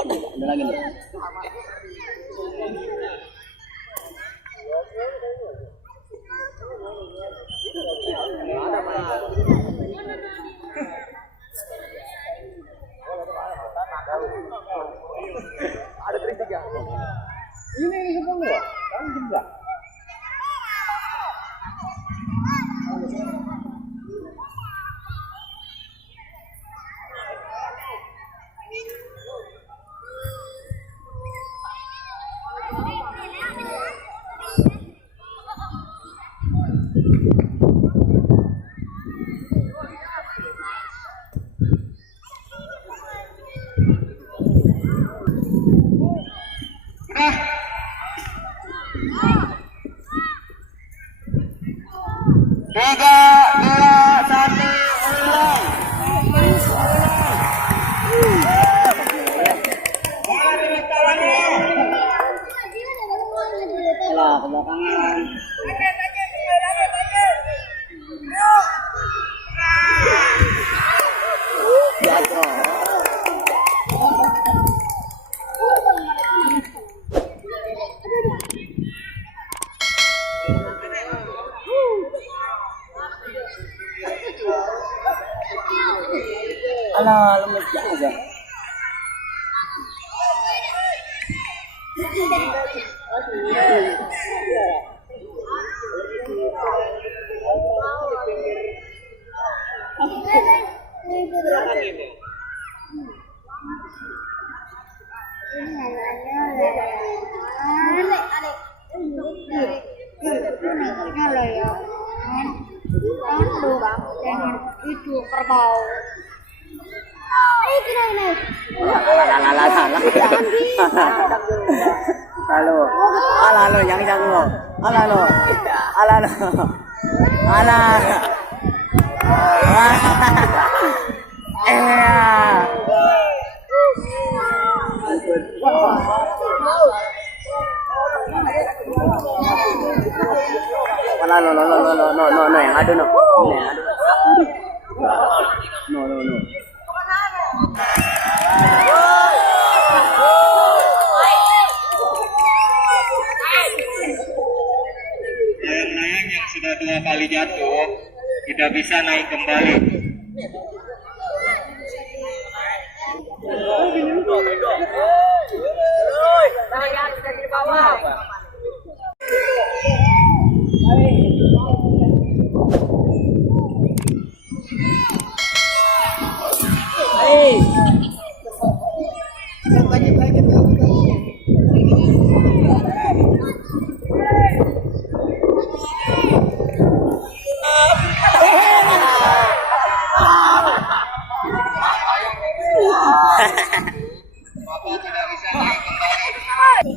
Ada lagi nih. Ada kritik ya? Ini semua ya? Kan jumlah. Tiga, dua, satu, ulang. Lah, kebelakangan. Alah, lemes juga. Itu kerbau. Halo, halo, yang jago, halo, no, yang ada no. No. Layang-layang yang sudah 2 kali jatuh tidak bisa naik kembali. Bapak tidak bisa naik kembali.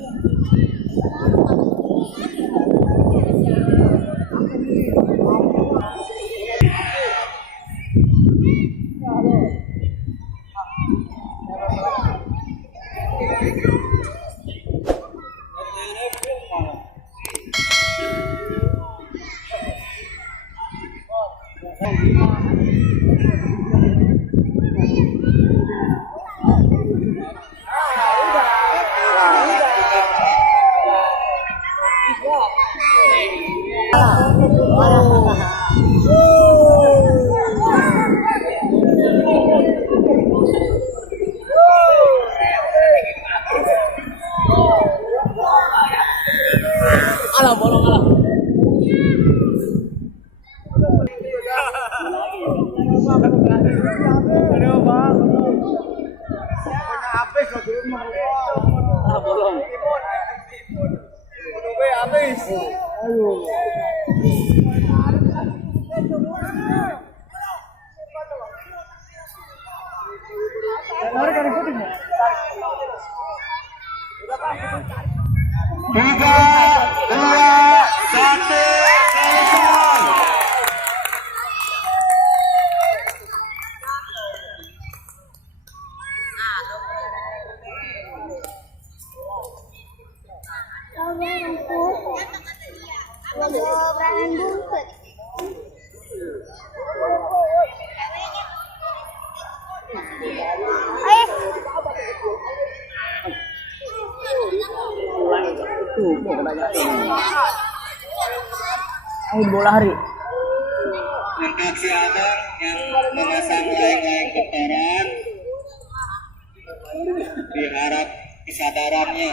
Alah, bolong alah. Aduh, Bang. Punya habis loh di rumah. Ah, bolong. Udah habis. Ayo. Tiga, dua, satu, selesai. Oh, Berangan buntut. Angin bola hari. Untuk si abang yang memasang layang-layang kotoran, diharap kesadarannya.